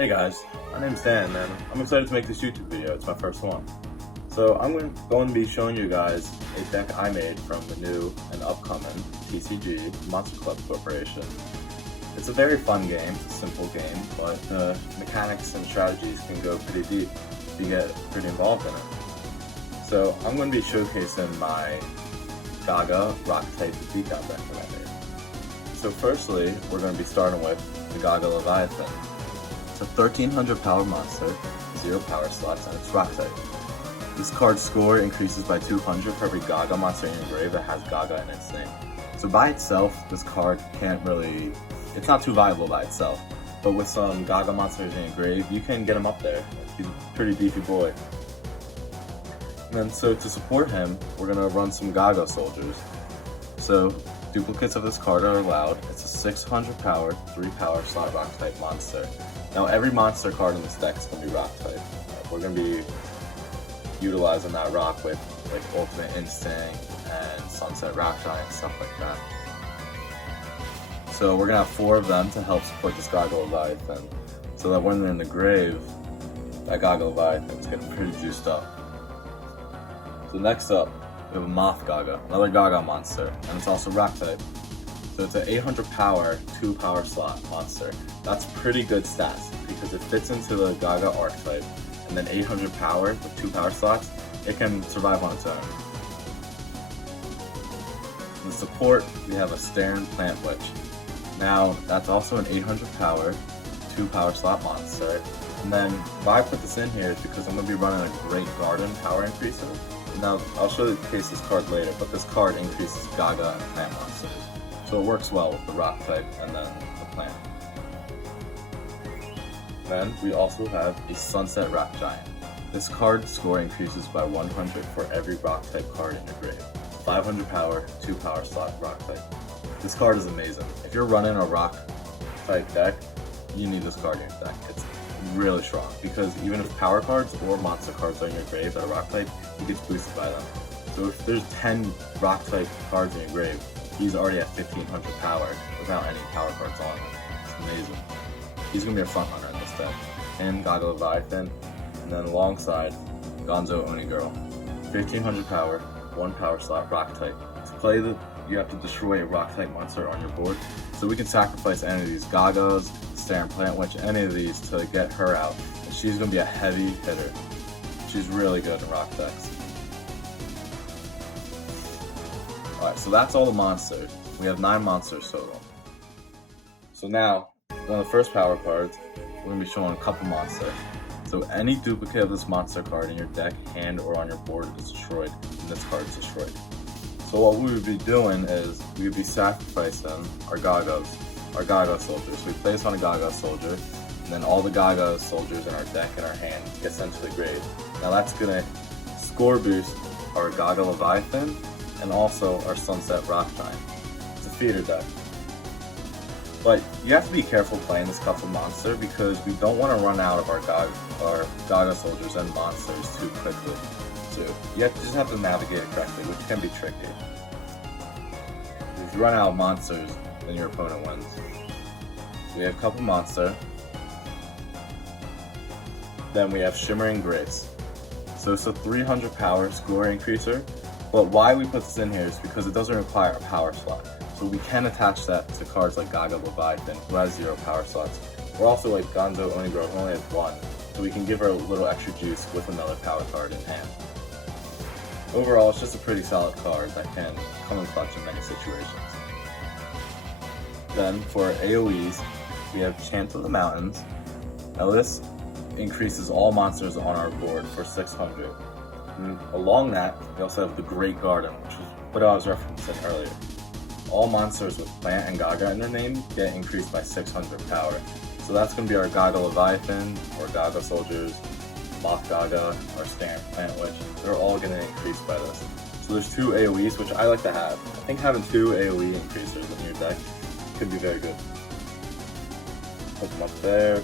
Hey guys, my name's Dan, and I'm excited to make this YouTube video. It's my first one. So I'm going to be showing you guys a deck I made from the new and upcoming TCG Monster Club Corporation. It's a very fun game, it's a simple game, but the mechanics and strategies can go pretty deep if you get pretty involved in it. So I'm going to be showcasing my Gogga Rock-type Beatdown deck that I made. So firstly, we're going to be starting with the Gogga Leviathan. It's a 1300 power monster, 0 power slots, and it's rock type. This card's score increases by 200 for every Gogga monster in your grave that has Gogga in its name. So by itself, this card it's not too viable by itself, but with some Gogga monsters in your grave, you can get him up there. He's a pretty beefy boy. And then so to support him, we're going to run some Gogga soldiers. So duplicates of this card are allowed. It's a 600 power, 3 power slot rock type monster. Now every monster card in this deck is going to be rock type. We're going to be utilizing that rock with like Ultimate Instinct and Sunset Rock Giant, stuff like that. So we're going to have 4 of them to help support this Gogga Leviathan, so that when they're in the grave, that Gogga Leviathan is getting pretty juiced up. So next up, we have a Moth Gogga, another Gogga monster, and it's also rock type. So it's an 800 power, 2 power slot monster. That's pretty good stats because it fits into the Gogga archetype, and then 800 power with 2 power slots, it can survive on its own. In the support, we have a Staring Plant Witch. Now, that's also an 800 power, 2 power slot monster. And then why I put this in here is because I'm going to be running a Great Garden power increaser. Now, I'll show you this card later, but this card increases Gogga and plant monsters. So it works well with the rock type and then the plant. Then we also have a Sunset Rock Giant. This card's score increases by 100 for every rock type card in your grave. 500 power, 2 power slot rock type. This card is amazing. If you're running a rock type deck, you need this card in your deck. It's really strong because even if power cards or monster cards are in your grave that are rock type, you get boosted by them. So if there's 10 rock type cards in your grave, he's already at 1500 power without any power cards on him. It's amazing. He's going to be a front runner in this deck. And Gogga Leviathan, and then alongside Gonzo Oni Girl. 1500 power, 1 power slot, rock type. To play you have to destroy a rock type monster on your board. So we can sacrifice any of these Goggas, Staring Plant Witch, any of these to get her out. And she's going to be a heavy hitter. She's really good in rock decks. Alright, so that's all the monsters. We have 9 monsters total. So now, one of the first power cards, we're going to be showing a couple monsters. So any duplicate of this monster card in your deck, hand, or on your board is destroyed, and this card is destroyed. So what we would be doing is, we would be sacrificing our Gogga soldiers. We place on a Gogga soldier, and then all the Gogga soldiers in our deck and our hand get sent to the grave. Now that's going to score boost our Gogga Leviathan, and also our Sunset Rock Giant. It's a feeder deck. But you have to be careful playing this couple monster because we don't want to run out of our Gogga soldiers and monsters too quickly. So you just have to navigate it correctly, which can be tricky. If you run out of monsters, then your opponent wins. We have a couple monster. Then we have Shimmering Grace. So it's a 300 power score increaser. But why we put this in here is because it doesn't require a power slot. So we can attach that to cards like Gogga Leviathan, who has 0 power slots. Or also like Gonzo Oni Girl, who only has 1. So we can give her a little extra juice with another power card in hand. Overall, it's just a pretty solid card that can come in clutch in many situations. Then for AoEs, we have Chant of the Mountains. Now this increases all monsters on our board for 600. And along that, we also have the Great Garden, which is what I was referencing earlier. All monsters with plant and Gogga in their name get increased by 600 power. So that's going to be our Gogga Leviathan, or Gogga soldiers, Moth Gogga, or Staring Plant Witch. They're all going to increase by this. So there's 2 AoEs, which I like to have. I think having 2 AoE increasers in your deck could be very good. Put them up there.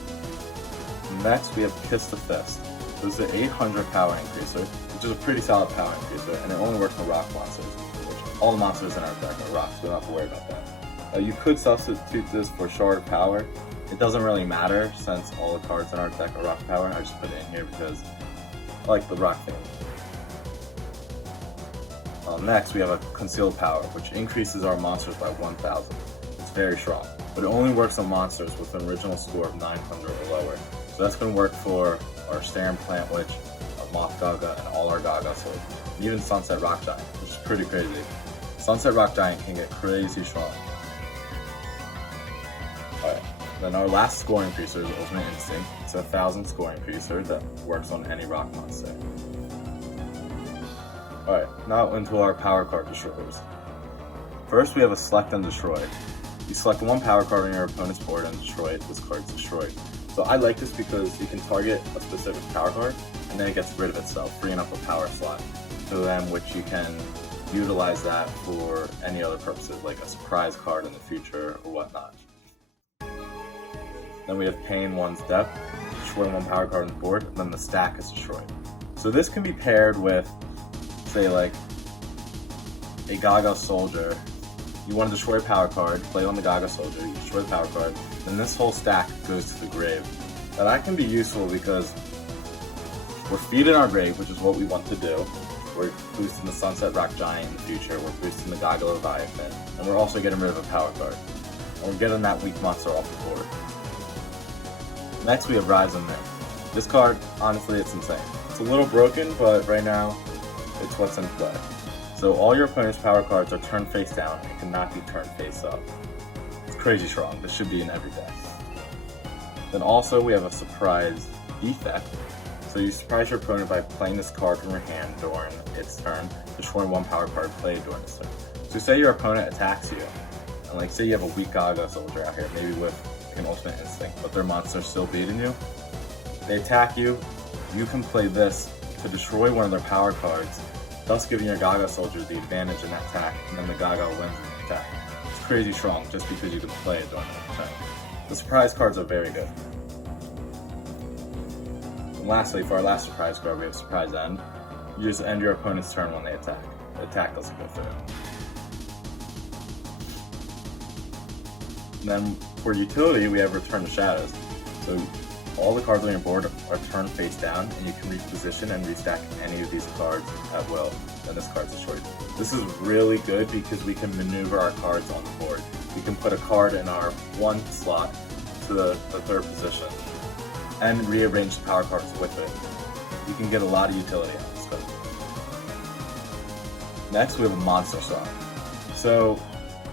Next, we have Kiss the Fist. This is an 800 power increaser, which is a pretty solid power increaser, and it only works on rock monsters, which all the monsters in our deck are rocks, so we don't have to worry about that. You could substitute this for Shard of Power, it doesn't really matter since all the cards in our deck are rock power. I just put it in here because I like the rock theme. Next, we have a concealed power, which increases our monsters by 1,000. It's very strong, but it only works on monsters with an original score of 900 or lower. So that's going to work for our Staring Plant Witch, our Moth Gogga, and all our Gogga Souls, and even Sunset Rock Giant, which is pretty crazy. Sunset Rock Giant can get crazy strong. Alright, then our last score increaser is Ultimate Instinct. It's a 1,000 score increaser that works on any rock monster. Alright, now into our power card destroyers. First we have a select and destroy. You select one power card on your opponent's board and destroy it, this card's destroyed. So I like this because you can target a specific power card and then it gets rid of itself, freeing up a power slot. So then which you can utilize that for any other purposes, like a surprise card in the future or whatnot. Then we have Paying One's Death, destroy one power card on the board, and then the stack is destroyed. So this can be paired with, say like, a Gogga Soldier. You want to destroy a power card, play on the Gogga Soldier, you destroy the power card, then this whole stack goes to the grave. Now that can be useful because we're feeding our grave, which is what we want to do. We're boosting the Sunset Rock Giant in the future, we're boosting the Gogga Leviathan, and we're also getting rid of a power card. And we're getting that weak monster off the board. Next we have Rise of Myth. This card, honestly, it's insane. It's a little broken, but right now, it's what's in play. So all your opponent's power cards are turned face down and cannot be turned face up. It's crazy strong. This should be in every deck. Then also we have a surprise defect. So you surprise your opponent by playing this card from your hand during its turn, destroying one power card played during its turn. So say your opponent attacks you, and like say you have a weak Gogga Soldier out here, maybe with an Ultimate Instinct, but their monster's still beating you. They attack you, you can play this to destroy one of their power cards, thus giving your Gogga Soldier the advantage in that attack, and then the Gogga wins the attack. It's crazy strong just because you can play it during the attack. The surprise cards are very good. And lastly, for our last surprise card, we have Surprise End. You just end your opponent's turn when they attack. The attack doesn't go through. And then for utility, we have Return to Shadows. So all the cards on your board are turned face down, and you can reposition and restack any of these cards at will, and this card's destroyed. This is really good because we can maneuver our cards on the board. We can put a card in our 1 slot to the 3rd position, and rearrange the power cards with it. You can get a lot of utility out of this card. Next, we have a Monster Swap. So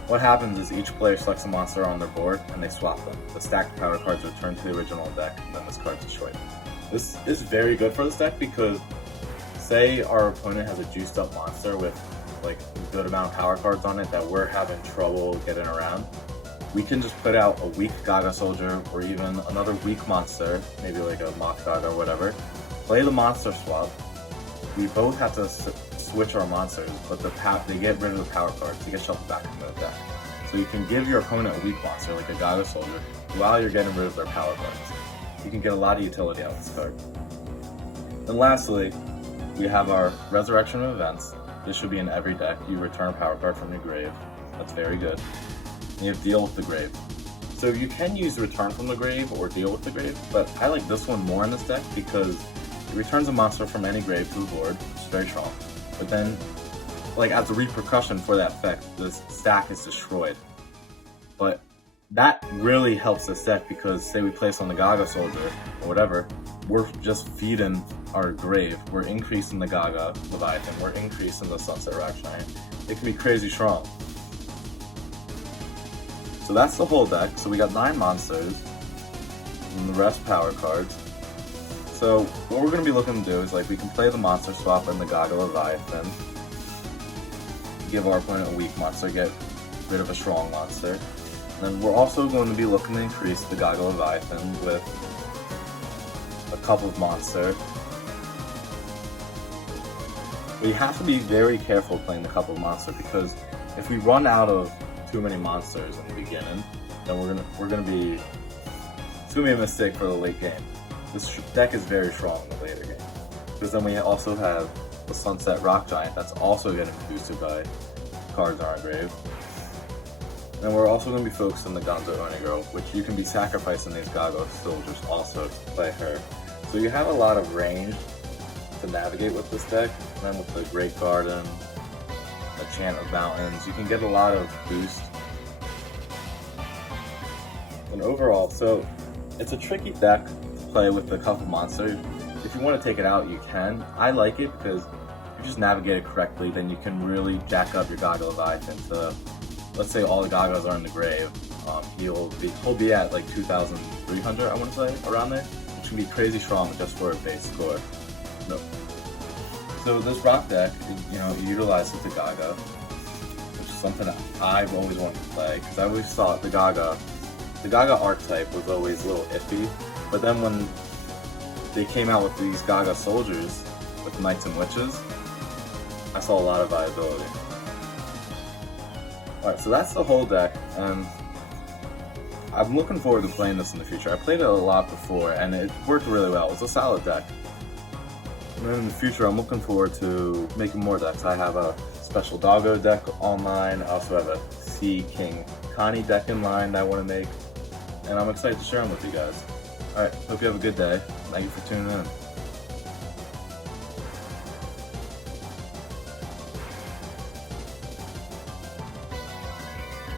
what happens is each player selects a monster on their board and they swap them. The stacked power cards return to the original deck, and then this card's destroyed. This is very good for this deck because say our opponent has a juiced up monster with like a good amount of power cards on it that we're having trouble getting around. We can just put out a weak Gogga Soldier or even another weak monster, maybe like a Moth Gogga or whatever, play the monster swap. We both have to switch our monsters, but they get rid of the power cards to get shuffled back into the deck. So you can give your opponent a weak monster like a Gogga Soldier while you're getting rid of their power cards. You can get a lot of utility out of this card. And lastly, we have our Resurrection of Events. This should be in every deck. You return a power card from your grave. That's very good. And you have Deal with the Grave. So you can use Return from the Grave or Deal with the Grave, but I like this one more in this deck because it returns a monster from any grave to the board, which is very strong. But then, like as a repercussion for that effect, this stack is destroyed. But that really helps this deck because say we place on the Gogga Soldier or whatever, we're just feeding our grave. We're increasing the Gogga Leviathan, we're increasing the Sunset Rock Giant. It can be crazy strong. So that's the whole deck. So we got 9 monsters and the rest power cards. So what we're going to be looking to do is like we can play the monster swap in the Gogga Leviathan, give our opponent a weak monster, get rid of a strong monster. And then we're also going to be looking to increase the Gogga Leviathan with a couple of monster. We have to be very careful playing the couple of monster because if we run out of too many monsters in the beginning, then we're gonna be it's gonna be a mistake for the late game. This deck is very strong in the later game because then we also have the Sunset Rock Giant that's also getting boosted by cards on our grave. And we're also going to be focused on the Gonzo Onigirl, which you can be sacrificing these Gogga soldiers also to play her. So you have a lot of range to navigate with this deck, and then with the Great Garden, the Chant of Mountains, you can get a lot of boost. And overall, so it's a tricky deck to play with a couple monsters. If you want to take it out, you can. I like it because if you just navigate it correctly, then you can really jack up your Gogga Leviathan to, let's say all the Goggas are in the grave. He'll be at like 2,300, I want to say, around there, which can be crazy strong just for a base score. No. So this rock deck, it utilizes the Gogga, which is something I've always wanted to play, because I always thought the Gogga archetype was always a little iffy, but then when they came out with these Gogga soldiers with Knights and Witches, I saw a lot of viability. Alright, so that's the whole deck, and I'm looking forward to playing this in the future. I played it a lot before, and it worked really well. It's a solid deck. And then in the future, I'm looking forward to making more decks. I have a special Doggo deck online. I also have a Sea King Connie deck in line that I want to make, and I'm excited to share them with you guys. Alright, hope you have a good day. Thank you for tuning in.